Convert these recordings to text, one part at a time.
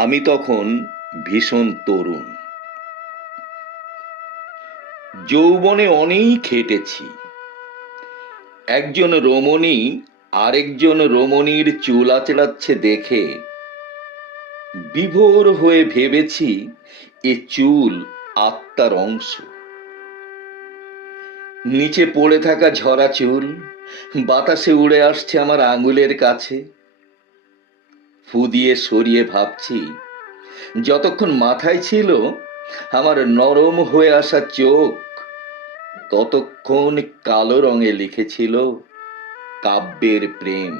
আমি তখন ভীষণ তরুণ। যৌবনে অনেক খেটেছি। একজন রমণী আরেকজন রমণীর চুল আঁচড়াচ্ছে দেখে বিভোর হয়ে ভেবেছি এ চুল আত্মার অংশ। নিচে পড়ে থাকা ঝরা চুল বাতাসে উড়ে আসছে আমার আঙুলের কাছে। ফু দিয়ে সরিয়ে ভাবছি, যতক্ষণ মাথায় ছিল আমার নরম হয়ে আসা চোখ, ততক্ষণ কালো রঙে লিখেছিল কাব্যের প্রেম।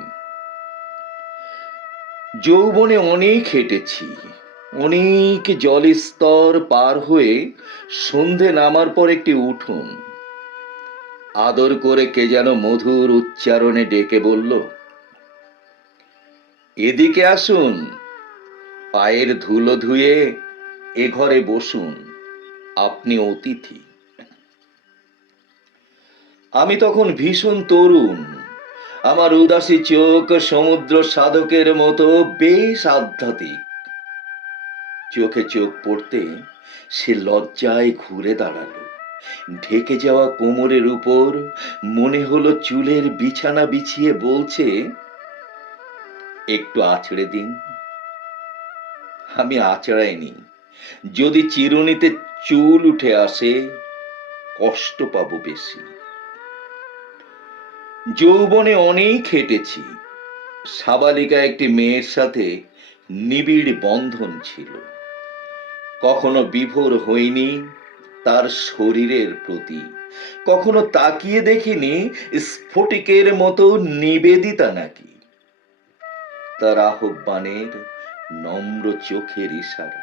যৌবনে অনেক হেঁটেছি, অনেক জলস্তর পার হয়ে সন্ধে নামার পর একটি উঠোন। আদর করে কে যেন মধুর উচ্চারণে ডেকে বলল, এদিকে আসুন, পায়ের ধুলো ধুয়ে এ ঘরে বসুন, আপনি অতিথি। আমি তখন ভীষণ তরুণ। আমার উদাসী চোখ সমুদ্র সাধকের মতো বেশ আধ্যাত্মিক। চোখে চোখ পড়তে সে লজ্জায় ঘুরে দাঁড়ালো। ঢেকে যাওয়া কোমরের উপর মনে হলো চুলের বিছানা বিছিয়ে বলছে, একটু আছড়ে দিন। আমি আছড়াইনি। যদি চিরুনিতে চুল উঠে আসে কষ্ট পাবো বেশি। যৌবনে অনেক হেঁটেছি। সাবালিকা একটি মেয়ের সাথে নিবিড় বন্ধন ছিল। কখনো বিভোর হইনি তার শরীরের প্রতি, কখনো তাকিয়ে দেখিনি স্ফটিকের মতো নিবেদিতা নাকি, তার আহ্বানের নম্র চোখের ইশারা।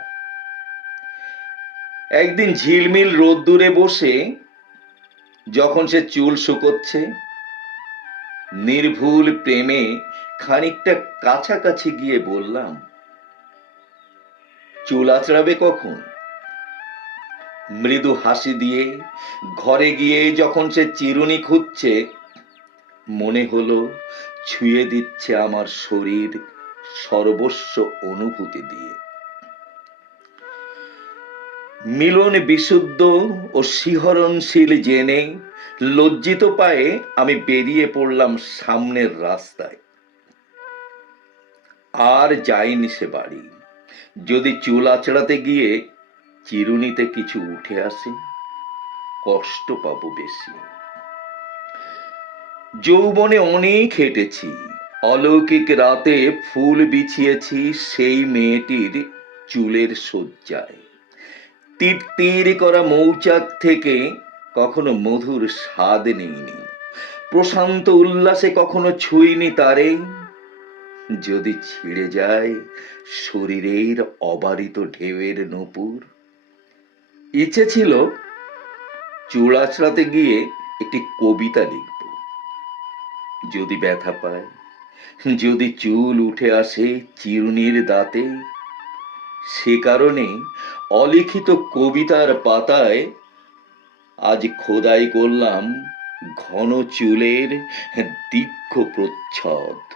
একদিন ঝিলমিল রোদ্দুরে বসে যখন সে চুল শুকোচ্ছে, নির্ভুল প্রেমে খানিকটা কাছাকাছি গিয়ে বললাম, চুল আঁচড়াবে কখন? মৃদু হাসি দিয়ে ঘরে গিয়ে যখন সে চিরুনি খুঁজছে, মনে হলো ছুঁয়ে দিচ্ছে আমার শরীর সর্বস্ব অনুভূতি দিয়ে। মিলন বিশুদ্ধ ও শিহরণশীল জেনে লজ্জিত পায়ে আমি বেরিয়ে পড়লাম সামনের রাস্তায়। আর যাইনি সে বাড়ি। যদি চুল আঁচড়াতে গিয়ে চিরুনিতে কিছু উঠে আসে কষ্ট পাবো বেশি। যৌবনে অনেক হেঁটেছি। অলৌকিক রাতে ফুল বিছিয়েছি সেই মেয়েটির চুলের শয্যায়। তীর করা মৌচাক থেকে কখনো মধুর স্বাদ নেইনি, প্রশান্ত উল্লাসে কখনো ছুঁইনি তারে। যদি ছিঁড়ে যায় শরীরের অবারিত ঢেউয়ের নূপুর। ইচ্ছে ছিল চুল আঁচড়াতে গিয়ে একটি কবিতা লিখব। যদি ব্যথা পায়, যদি চুল উঠে আসে চিরুনির দাঁতে, সে কারণে অলিখিত কবিতার পাতায় আজ খোদাই করলাম ঘন চুলের দীর্ঘ প্রচ্ছদ।